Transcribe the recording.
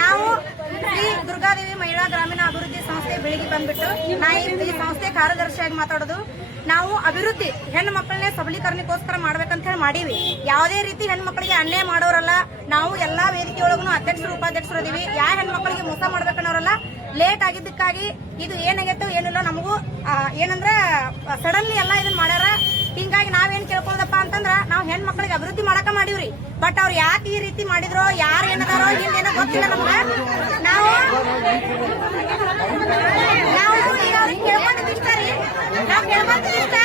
ನಾವು ಶ್ರೀ ದುರ್ಗಾದೇವಿ ಮಹಿಳಾ ಗ್ರಾಮೀಣ ಅಭಿವೃದ್ಧಿ ಸಂಸ್ಥೆ ಬೆಳಿಗ್ಗೆ ಬಂದ್ಬಿಟ್ಟು ನಾ ಈ ಸಂಸ್ಥೆ ಕಾರ್ಯದರ್ಶಿಯಾಗಿ ಮಾತಾಡೋದು. ನಾವು ಅಭಿವೃದ್ಧಿ ಹೆಣ್ಣು ಮಕ್ಕಳನ್ನೇ ಸಬಲೀಕರಣಕ್ಕೋಸ್ಕರ ಮಾಡ್ಬೇಕಂತ ಹೇಳಿ ಮಾಡೀವಿ. ಯಾವುದೇ ರೀತಿ ಹೆಣ್ಣು ಮಕ್ಕಳಿಗೆ ಅನ್ಯಾಯ ಮಾಡೋರಲ್ಲ. ನಾವು ಎಲ್ಲಾ ವೇದಿಕೆಯೊಳಗೂ ಅಧ್ಯಕ್ಷರು ಉಪಾಧ್ಯಕ್ಷರು ಇದೀವಿ. ಯಾವ ಹೆಣ್ಣು ಮಕ್ಕಳಿಗೆ ಮೋಸ ಮಾಡ್ಬೇಕನ್ನೋರಲ್ಲ. ಲೇಟ್ ಆಗಿದ್ದಕ್ಕಾಗಿ ಇದು ಏನಾಗೈತೋ ಏನಿಲ್ಲ, ನಮಗೂ ಏನಂದ್ರ ಸಡನ್ಲಿ ಎಲ್ಲ ಇದನ್ನ ಮಾಡ್ಯಾರ. ಹಿಂಗಾಗಿ ನಾವೇನ್ ಕೇಳ್ಕೊಂಡಪ್ಪ ಅಂತಂದ್ರ ನಾವು ಹೆಣ್ ಮಕ್ಕಳಿಗೆ ಅಭಿವೃದ್ಧಿ ಮಾಡಕ ಮಾಡೀವ್ರಿ. ಬಟ್ ಅವ್ರು ಯಾಕೆ ಈ ರೀತಿ ಮಾಡಿದ್ರೋ, ಯಾರು ಏನದಾರೋ ಹಿಂದೇನೋ ಗೊತ್ತಿಲ್ಲ ನಮ್ಗೆ. ನಾವು ಕೇಳ್ಕೊಂಡಿದ್ದ ಇಷ್ಟ ರೀ, ನಾವು ಕೇಳ್ಕೊಂಡಿದ್ದ ಇಷ್ಟ